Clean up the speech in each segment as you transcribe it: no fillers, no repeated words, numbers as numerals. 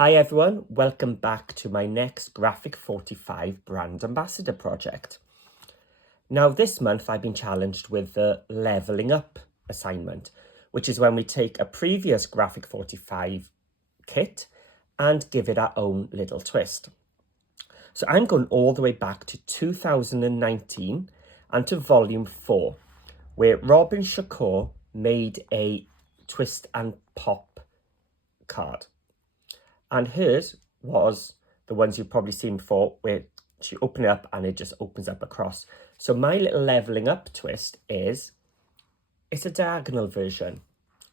Hi everyone, welcome back to my next Graphic 45 brand ambassador project. Now this month I've been challenged with the leveling up assignment, which is when we take a previous Graphic 45 kit and give it our own little twist. So I'm going all the way back to 2019 and to volume 4, where Robin Shakur made a twist and pop card. And hers was the ones you've probably seen before, where you open it up and it just opens up across. So my little leveling up twist is, it's a diagonal version.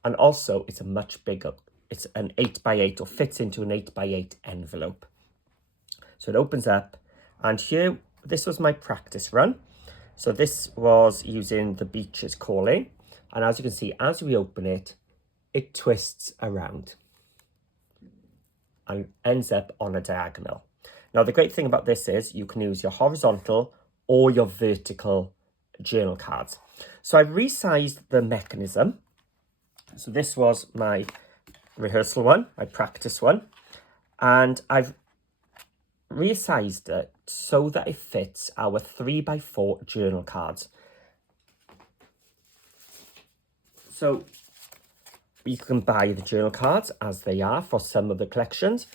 And also it's a much bigger, it's an 8x8 or fits into an 8x8 envelope. So it opens up, and here, this was my practice run. So this was using The Beach is Calling. And as you can see, as we open it, it twists around and ends up on a diagonal. Now, the great thing about this is you can use your horizontal or your vertical journal cards. So I've resized the mechanism. So this was my rehearsal one, my practice one, and I've resized it so that it fits our 3x4 journal cards. So you can buy the journal cards as they are for some of the collections,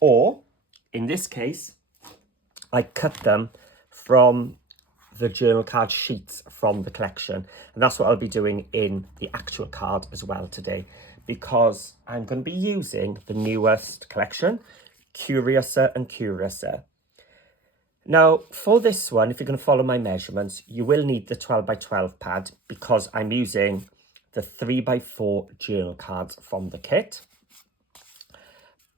or in this case, I cut them from the journal card sheets from the collection. And that's what I'll be doing in the actual card as well today, because I'm going to be using the newest collection, Curiouser and Curiouser. Now, for this one, if you're going to follow my measurements, you will need the 12x12 pad, because I'm using the 3x4 journal cards from the kit.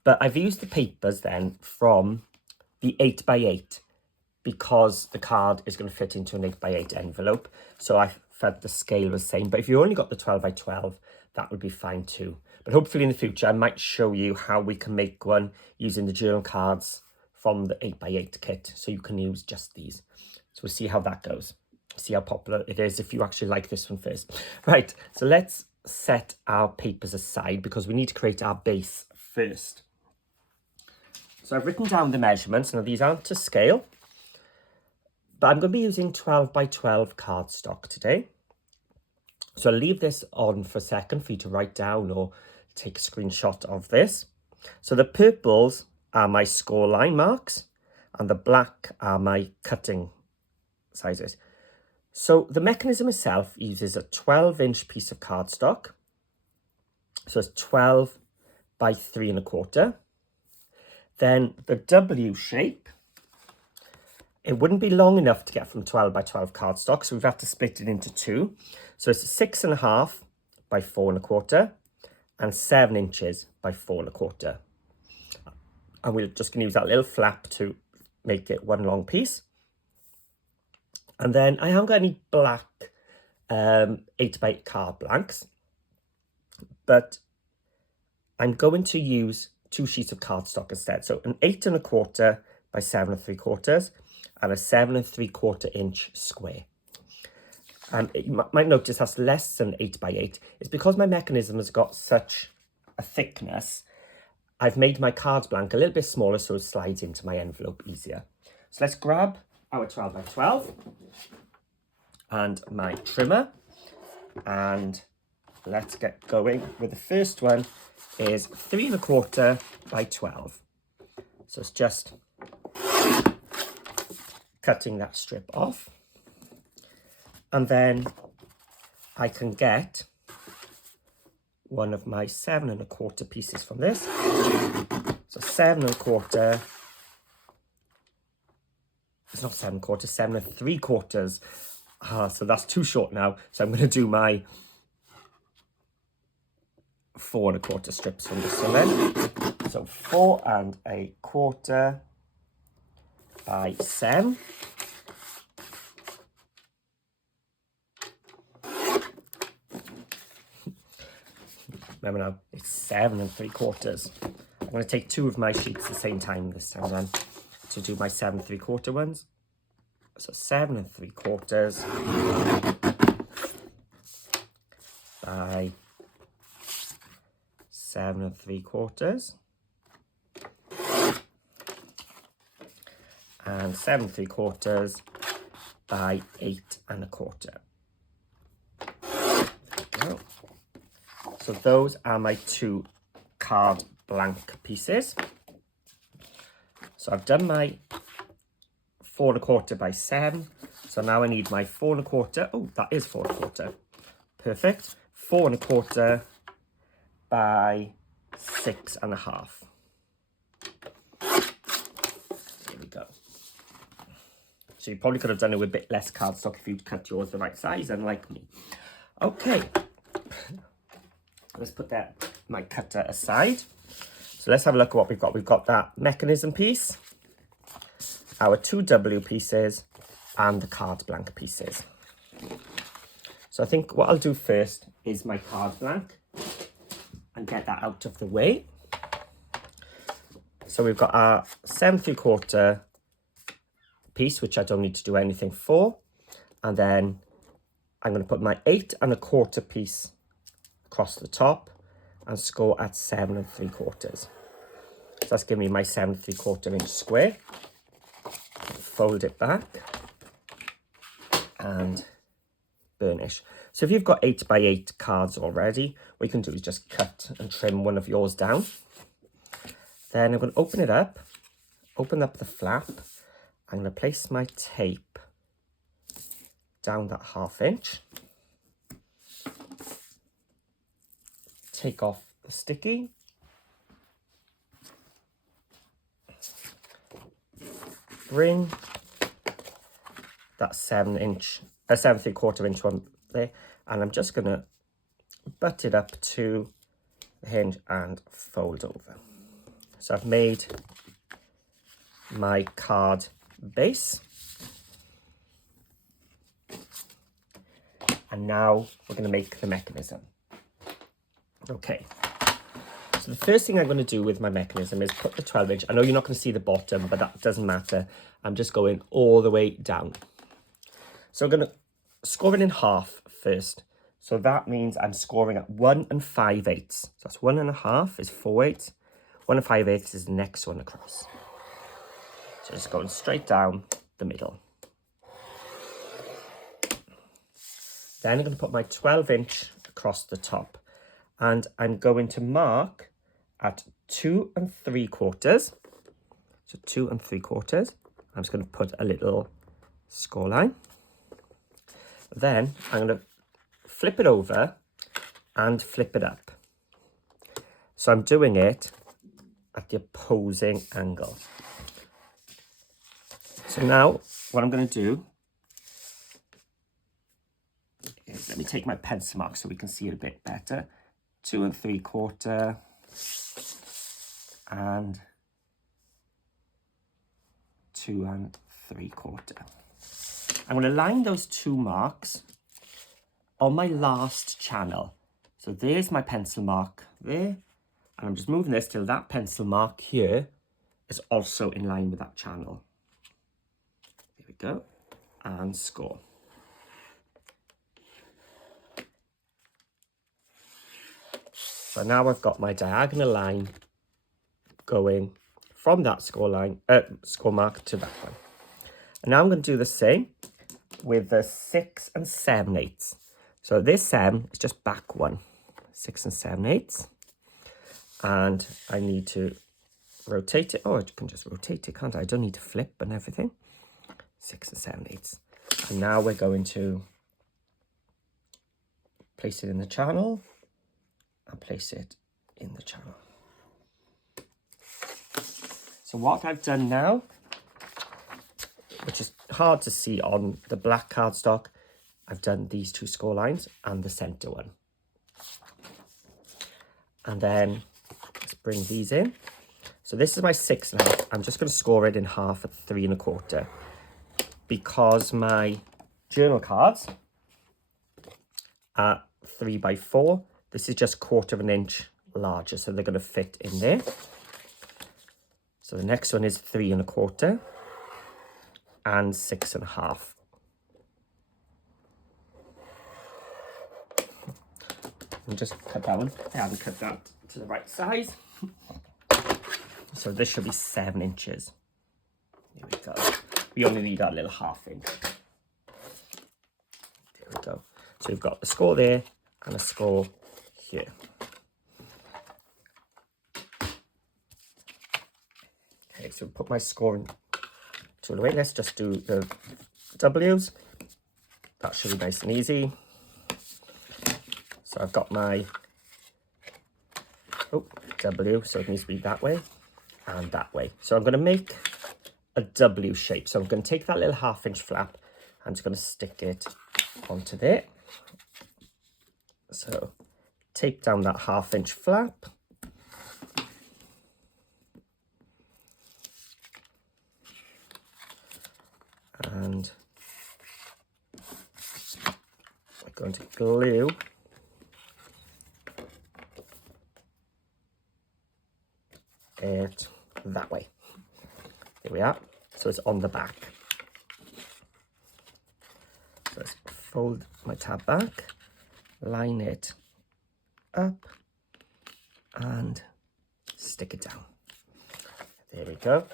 But I've used the papers then from the 8x8 because the card is going to fit into an 8x8 envelope. So I felt the scale was the same. But if you only got the 12x12, that would be fine too. But hopefully in the future, I might show you how we can make one using the journal cards from the 8x8 kit. So you can use just these. So we'll see how that goes. See how popular it is if you actually like this one first. Right, so let's set our papers aside because we need to create our base first. So I've written down the measurements. Now these aren't to scale, but I'm going to be using 12x12 cardstock today. So I'll leave this on for a second for you to write down or take a screenshot of this. So the purples are my score line marks and the black are my cutting sizes. So the mechanism itself uses a 12-inch piece of cardstock. So it's 12 by 3¼ Then the W shape, it wouldn't be long enough to get from 12x12 cardstock, so we've had to split it into two. So it's 6.5 by 4¼ and 7 inches by 4¼ And we're just going to use that little flap to make it one long piece. And then I haven't got any black 8x8 card blanks, but I'm going to use 2 sheets of cardstock instead. So an 8¼ by 7¾ and a 7¾ inch square. And you might notice that's less than 8x8. It's because my mechanism has got such a thickness. I've made my cards blank a little bit smaller so it slides into my envelope easier. So let's grab our 12x12 and my trimmer, and let's get going with the first one. Is 3¼ by 12. So it's just cutting that strip off, and then I can get one of my 7¼ pieces from this. So 7¼ it's not 7/4, 7¾ so that's too short now. So I'm going to do my 4¼ strips from this one then. So 4¼ by 7. Remember now, it's 7¾ I'm going to take 2 of my sheets at the same time this time then to do my 7¾ ones. So 7¾ by 7¾ and 7 3/4 by 8 1/4. There we go. So those are my 2 card blank pieces. So I've done my 4 1/4 by 7. So now I need my 4 1/4. Oh, that is 4 1/4. Perfect. 4 1/4 by 6 1/2. There we go. So you probably could have done it with a bit less cardstock if you'd cut yours the right size, unlike me. Okay. Let's put my cutter aside. So let's have a look at what we've got. We've got that mechanism piece, our 2 W pieces, and the card blank pieces. So I think what I'll do first is my card blank and get that out of the way. So we've got our 7 3/4 piece, which I don't need to do anything for. And then I'm going to put my 8 1/4 piece across the top and score at 7 3/4. So that's giving me my 7 3/4 inch square. Fold it back and burnish. So if you've got 8 by 8 cards already, what you can do is just cut and trim one of yours down. Then I'm going to open it up, open up the flap. I'm going to place my tape down that 1/2 inch. Take off the sticky. Bring that 7 3/4 inch one there, and I'm just going to butt it up to the hinge and fold over. So I've made my card base, and now we're going to make the mechanism. Okay, so the first thing I'm going to do with my mechanism is put the 12 inch. I know you're not going to see the bottom, but that doesn't matter. I'm just going all the way down. So I'm going to score it in half first. So that means I'm scoring at 1 5/8. So that's 1 1/2 is 4/8. 1 5/8 is the next one across. So just going straight down the middle. Then I'm going to put my 12 inch across the top. And I'm going to mark at 2 3/4. So 2 3/4. I'm just going to put a little score line. Then I'm going to flip it over and flip it up. So I'm doing it at the opposing angle. So now what I'm going to do is, let me take my pencil mark so we can see it a bit better. 2 3/4 and 2 3/4. I'm going to line those 2 marks on my last channel. So there's my pencil mark there, and I'm just moving this till that pencil mark here is also in line with that channel. There we go, and score. So now I've got my diagonal line going from that score mark to that one. And now I'm going to do the same with the 6 7/8. So this 7 is just back one. 6 7/8. And I need to rotate it. Oh, I can just rotate it, can't I? I don't need to flip and everything. 6 7/8. And now we're going to place it in the channel and place it in the channel. So what I've done now, which is hard to see on the black cardstock, I've done these 2 score lines and the center one. And then let's bring these in. So this is my 6 1/2. I'm just going to score it in half at 3 1/4 because my journal cards are 3 by 4. This is just 1/4 inch larger, so they're going to fit in there. So the next one is 3 1/4 and 6 1/2. And just cut that one. I haven't cut that to the right size. So this should be 7 inches. Here we go. we only need that little 1/2 inch. There we go. So we've got a score there and a score here. Okay, so put my scoring tool away. Let's just do the W's. That should be nice and easy. So I've got my W, so it needs to be that way and that way. So I'm going to make a W shape. So I'm going to take that little 1/2 inch flap. I'm just going to stick it onto there. So tape down that 1/2 inch flap. And we're going to glue it that way. There we are. So it's on the back. So let's fold my tab back, line it up, and stick it down. There we go.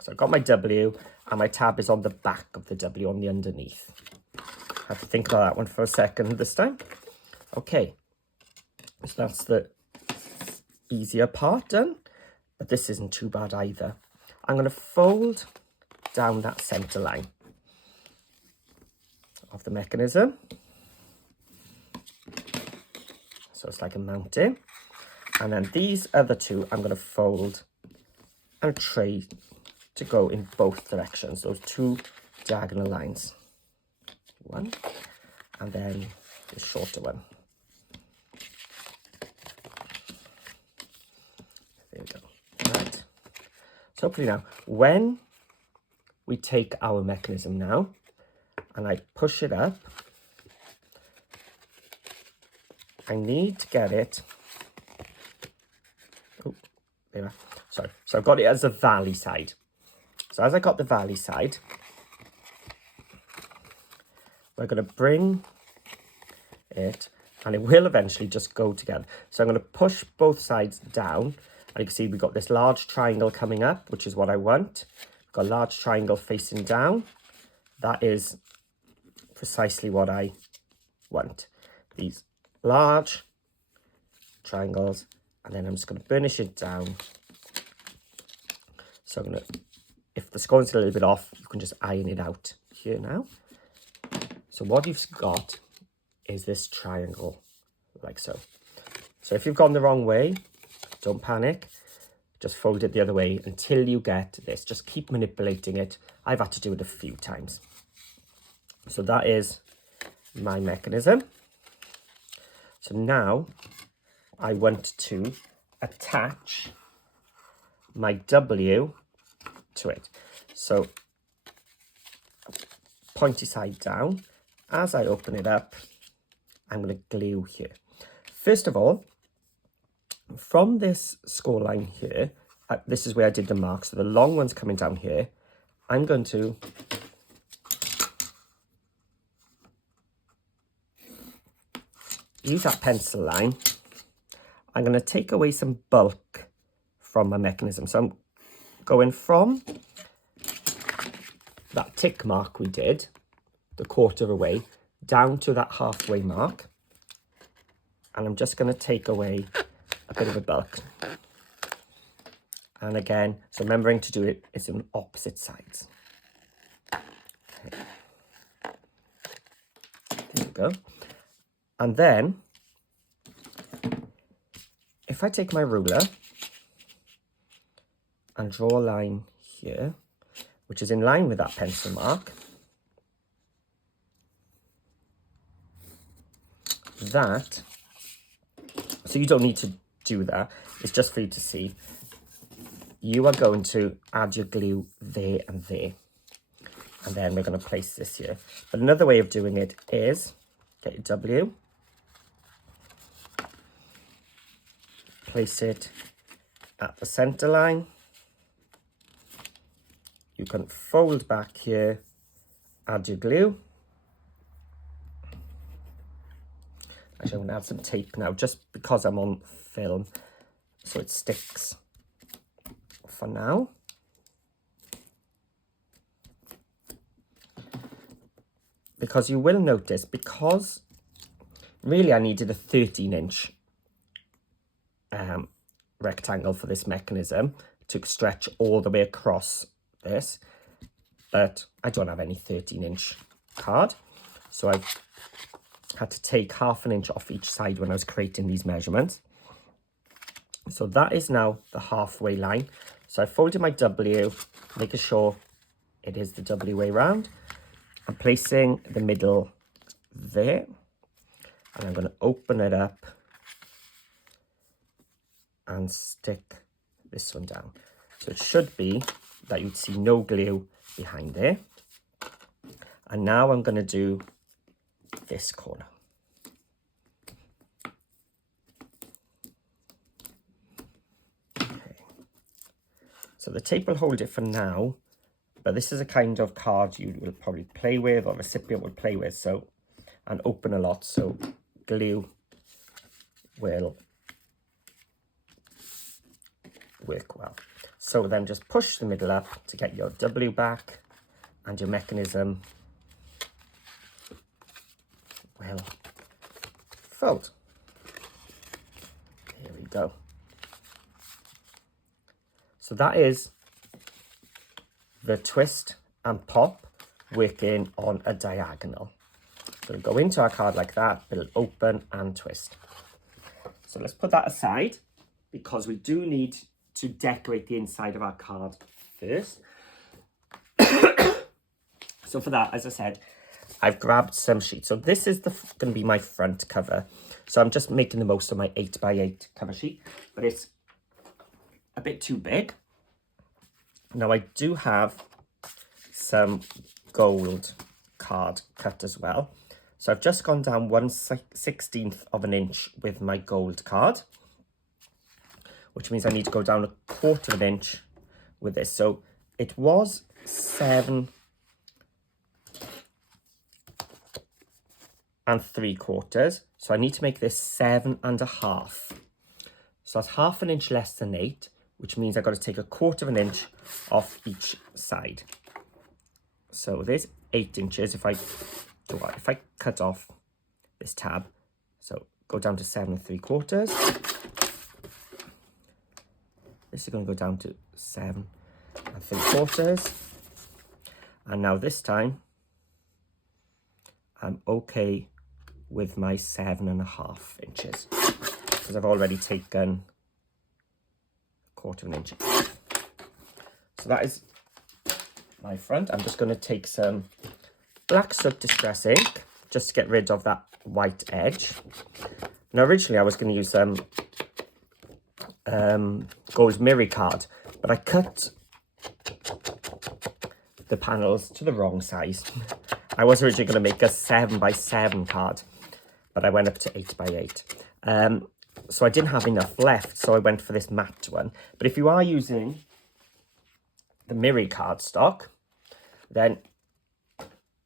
So I've got my W, and my tab is on the back of the W, on the underneath. I have to think about that one for a second this time. Okay, so that's the easier part done, but this isn't too bad either. I'm going to fold down that center line of the mechanism. So it's like a mounting. And then these other two, I'm going to fold and tray to go in both directions. Those two diagonal lines. One, and then the shorter one. There we go. Right. So hopefully now, when we take our mechanism now, and I push it up, I need to get it, oh, there we are. Sorry, so I've got it as the valley side. So as I got the valley side, we're going to bring it, and it will eventually just go together. So I'm going to push both sides down, and you can see we've got this large triangle coming up, which is what I want. We've got a large triangle facing down. That is precisely what I want. These large triangles, and then I'm just going to burnish it down. So I'm going to, if the scoring's a little bit off, you can just iron it out here now. So what you've got is this triangle, like so. So if you've gone the wrong way, don't panic. Just fold it the other way until you get this. Just keep manipulating it. I've had to do it a few times. So that is my mechanism. So now I want to attach my W to it. So pointy side down. As I open it up, I'm going to glue here. First of all, from this score line here, this is where I did the mark. So the long one's coming down here. I'm going to use that pencil line. I'm going to take away some bulk from my mechanism. So I'm going from that tick mark we did, the quarter away, down to that halfway mark. And I'm just going to take away a bit of a bulk. And again, so remembering to do it, it's on opposite sides. Okay. There we go. And then, if I take my ruler and draw a line here, which is in line with that pencil mark, that, so you don't need to do that, it's just for you to see. You are going to add your glue there and there. And then we're going to place this here. But another way of doing it is, get your W, place it at the center line. You can fold back here, add your glue. Actually, I'm going to add some tape now, just because I'm on film, so it sticks for now. because you will notice, because really I needed a 13-inch rectangle for this mechanism to stretch all the way across this, but I don't have any 13-inch card, so I've had to take 1/2 inch off each side when I was creating these measurements. So that is now the halfway line. So I folded my W, making sure it is the W way round. I'm placing the middle there, and I'm going to open it up and stick this one down. So it should be that you'd see no glue behind there. And now I'm going to do this corner. Okay. So the tape will hold it for now, but this is a kind of card you will probably play with, or recipient would play with, so, and open a lot, so glue will work well. So then just push the middle up to get your W back, and your mechanism will fold. Here we go. So that is the twist and pop working on a diagonal. So it'll go into our card like that, but it'll open and twist. So let's put that aside, because we do need to decorate the inside of our card first. So for that, as I said, I've grabbed some sheets. So this is going to be my front cover. So I'm just making the most of my 8x8 cover sheet, but it's a bit too big. Now I do have some gold card cut as well. So I've just gone down 1/16 of an inch with my gold card, which means I need to go down 1/4 of an inch with this. So it was 7 3/4. So I need to make this 7 1/2. So that's 1/2 inch less than 8, which means I've got to take 1/4 of an inch off each side. So there's 8 inches. If I cut off this tab, so go down to 7 3/4. This is going to go down to 7 3/4. And now this time, I'm okay with my 7 1/2 inches, because I've already taken 1/4 of an inch. So that is my front. I'm just going to take some black soap distress ink just to get rid of that white edge. Now originally I was going to use gold mirror card, but I cut the panels to the wrong size. I was originally going to make a 7x7 card, but I went up to 8x8. So I didn't have enough left, so I went for this matte one. But if you are using the mirror cardstock, then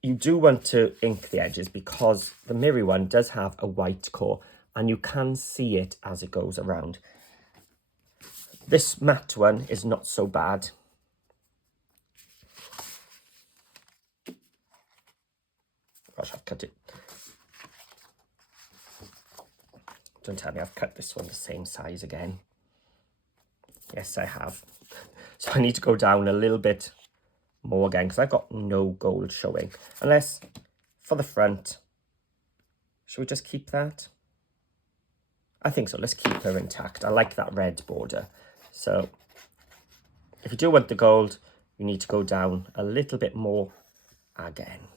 you do want to ink the edges, because the mirror one does have a white core and you can see it as it goes around. This matte one is not so bad. Gosh, I've cut it. Don't tell me I've cut this one the same size again. Yes, I have. So I need to go down a little bit more again, because I've got no gold showing. Unless for the front, should we just keep that? I think so. Let's keep her intact. I like that red border. So if you do want the gold, you need to go down a little bit more again.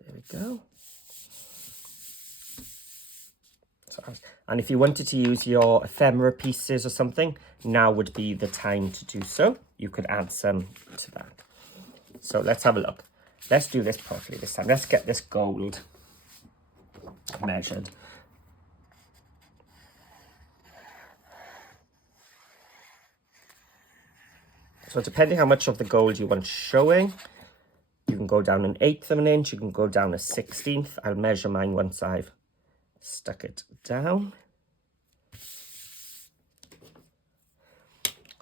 There we go. And if you wanted to use your ephemera pieces or something, now would be the time to do so. You could add some to that. So let's have a look. Let's do this properly this time. Let's get this gold measured. So depending how much of the gold you want showing, you can go down 1/8 of an inch, you can go down 1/16. I'll measure mine once I've stuck it down.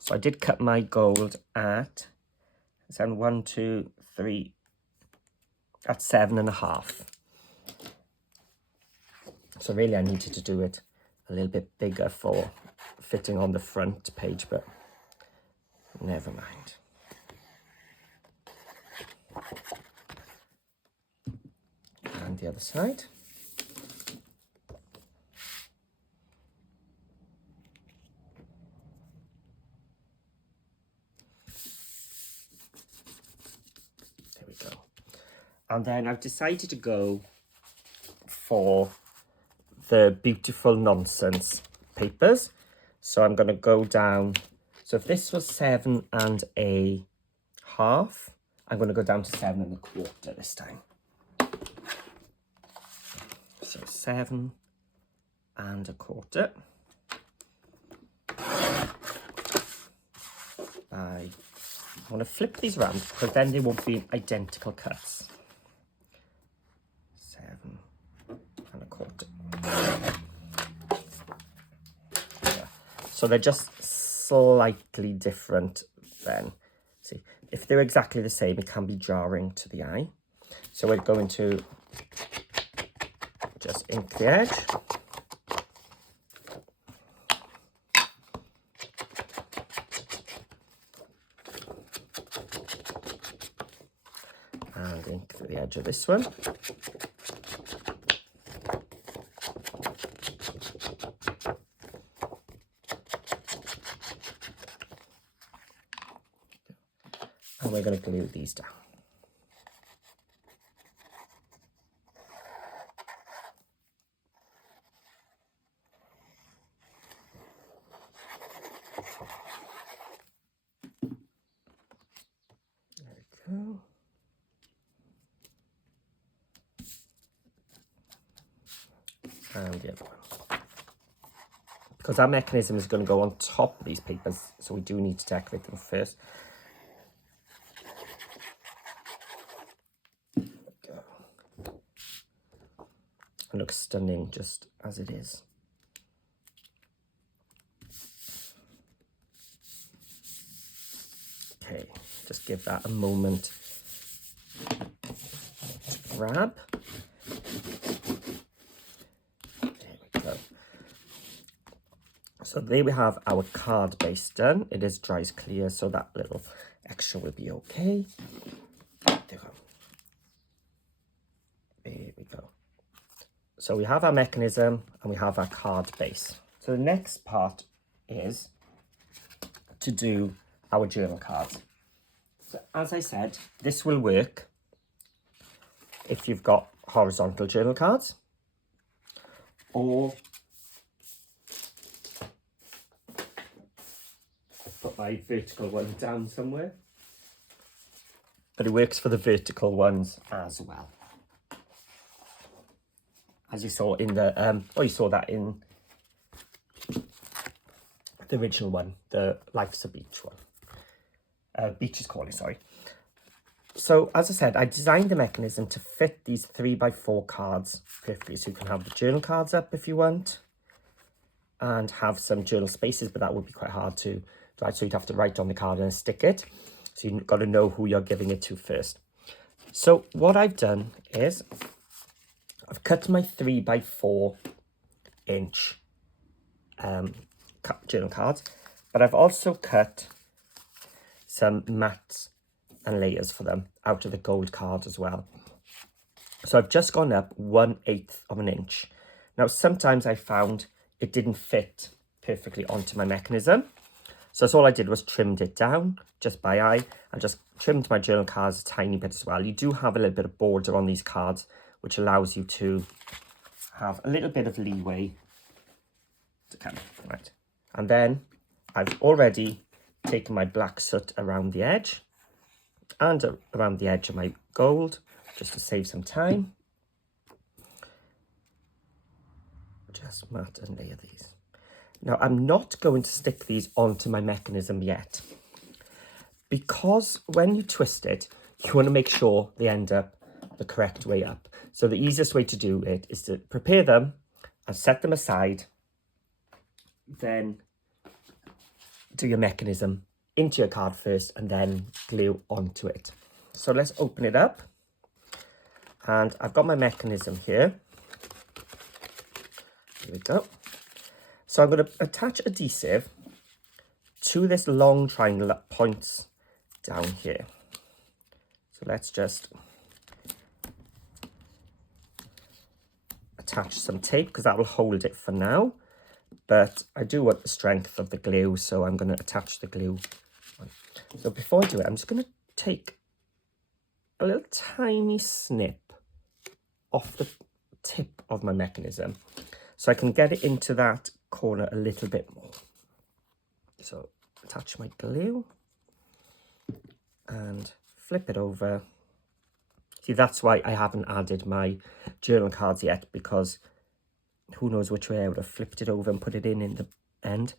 So I did cut my gold at, then 1, 2, 3, at 7.5. So really I needed to do it a little bit bigger for fitting on the front page, but never mind. And the other side. There we go. And then I've decided to go for the Beautiful Nonsense papers. So I'm going to go down. So if this was 7.5, I'm going to go down to 7.25 this time. So 7.25. I want to flip these around because then they won't be identical cuts. 7.25. Yeah. So they're just slightly different then. See, if they're exactly the same, it can be jarring to the eye. So we're going to just ink the edge. And ink the edge of this one. And we're going to glue these down. There we go. And the other one. Because our mechanism is going to go on top of these papers, so we do need to decorate them first. It looks stunning just as it is. Okay, just give that a moment to grab. There we go. So there we have our card base done. It is dry as clear, so that little extra will be okay. There we go. There we go. So we have our mechanism and we have our card base. So the next part is to do our journal cards. So as I said, this will work if you've got horizontal journal cards, or put my vertical one down somewhere. But it works for the vertical ones as well. As you saw in the, you saw that in the original one, the Life's a Beach one. Beach is calling, sorry. So, as I said, I designed the mechanism to fit these 3x4 cards perfectly. So you can have the journal cards up if you want, and have some journal spaces, but that would be quite hard to write. So you'd have to write on the card and stick it. So you've got to know who you're giving it to first. So what I've done is I've cut my 3x4 inch journal cards, but I've also cut some mats and layers for them out of the gold card as well. So I've just gone up 1/8 of an inch. Now sometimes I found it didn't fit perfectly onto my mechanism. So that's all I did was trimmed it down just by eye, and just trimmed my journal cards a tiny bit as well. You do have a little bit of border on these cards, which allows you to have a little bit of leeway to come, right? And then I've already taken my black soot around the edge and around the edge of my gold, just to save some time. Just mat and layer these. Now I'm not going to stick these onto my mechanism yet, because when you twist it, you want to make sure they end up the correct way up. So the easiest way to do it is to prepare them and set them aside, then do your mechanism into your card first and then glue onto it. So let's open it up, and I've got my mechanism here. Here we go. So I'm going to attach adhesive to this long triangle that points down here. So let's just attach some tape because that will hold it for now. But I do want the strength of the glue, so I'm going to attach the glue. So before I do it, I'm just going to take a little tiny snip off the tip of my mechanism so I can get it into that corner a little bit more. So attach my glue and flip it over. See, that's why I haven't added my journal cards yet, because who knows which way I would have flipped it over and put it in the end.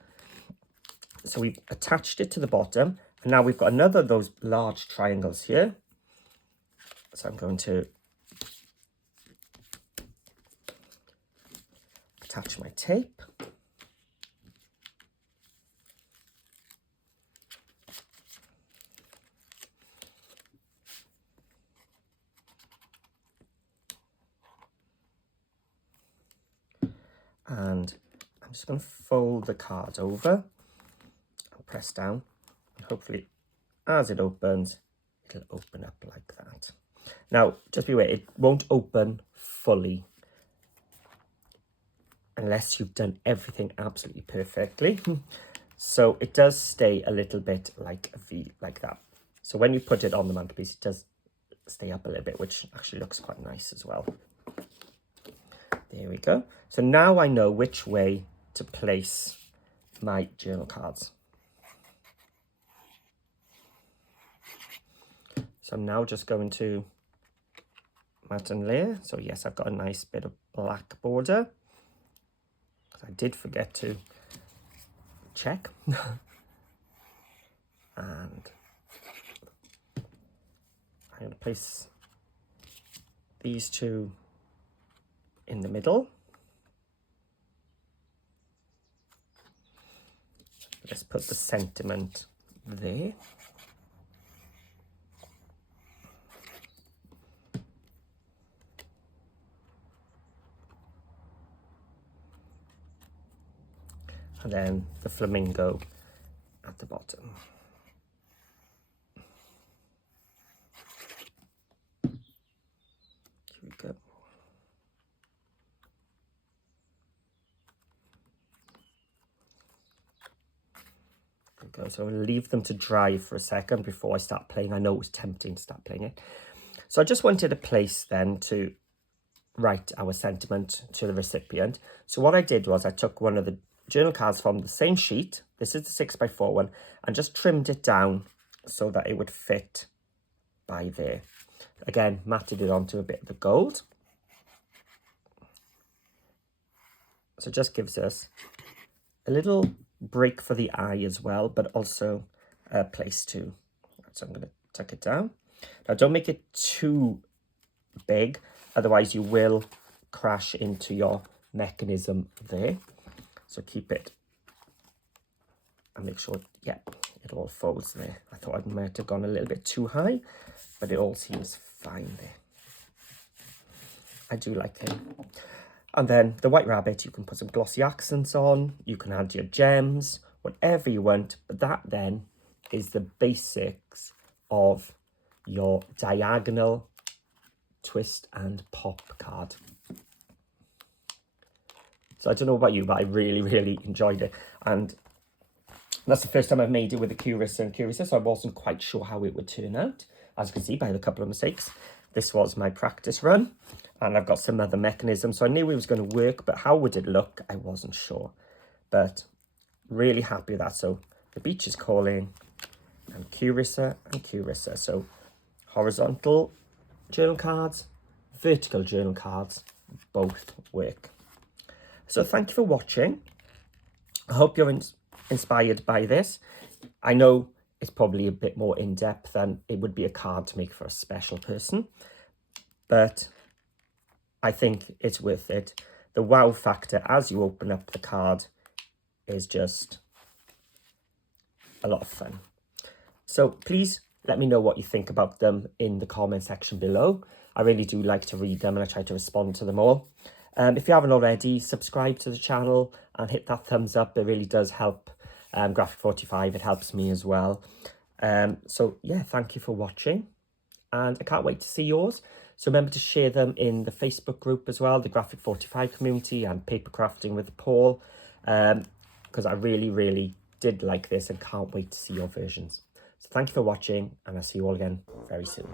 So we've attached it to the bottom, and now we've got another of those large triangles here. So I'm going to attach my tape. And I'm just going to fold the card over and press down. And hopefully, as it opens, it'll open up like that. Now, just be aware, it won't open fully unless you've done everything absolutely perfectly. So it does stay a little bit like a V, like that. So when you put it on the mantelpiece, it does stay up a little bit, which actually looks quite nice as well. There we go. So now I know which way to place my journal cards. So I'm now just going to mat and layer. So yes, I've got a nice bit of black border. I did forget to check. And I'm going to place these two in the middle. Let's put the sentiment there. And then the flamingo at the bottom. Here we go. So I'll leave them to dry for a second before I start playing. I know it was tempting to start playing it. So I just wanted a place then to write our sentiment to the recipient. So what I did was I took one of the journal cards from the same sheet. This is the 6x4 one, and just trimmed it down so that it would fit by there. Again, matted it onto a bit of the gold. So it just gives us a little break for the eye as well, but also a place to. So I'm going to tuck it down. Now don't make it too big, otherwise you will crash into your mechanism there. So keep it and make sure, yeah, it all folds there. I thought I might have gone a little bit too high, but it all seems fine there. I do like it. And then the white rabbit, you can put some glossy accents on, you can add your gems, whatever you want, but that then is the basics of your diagonal twist and pop card. So I don't know about you, but I really, really enjoyed it. And that's the first time I've made it with a Curious and Curious, so I wasn't quite sure how it would turn out. As you can see by the couple of mistakes, this was my practice run. And I've got some other mechanisms, so I knew it was going to work, but how would it look? I wasn't sure. But really happy with that. So the beach is calling, and Curiouser and Curiouser. So horizontal journal cards, vertical journal cards, both work. So thank you for watching. I hope you're inspired by this. I know it's probably a bit more in-depth and it would be a card to make for a special person. But I think it's worth it. The wow factor as you open up the card is just a lot of fun. So please let me know what you think about them in the comment section below. I really do like to read them and I try to respond to them all. If you haven't already, subscribe to the channel and hit that thumbs up. It really does help Graphic 45. It helps me as well. So yeah, thank you for watching and I can't wait to see yours. So remember to share them in the Facebook group as well, the Graphic 45 community and Paper Crafting with Paul, because I really did like this and can't wait to see your versions. So thank you for watching and I'll see you all again very soon.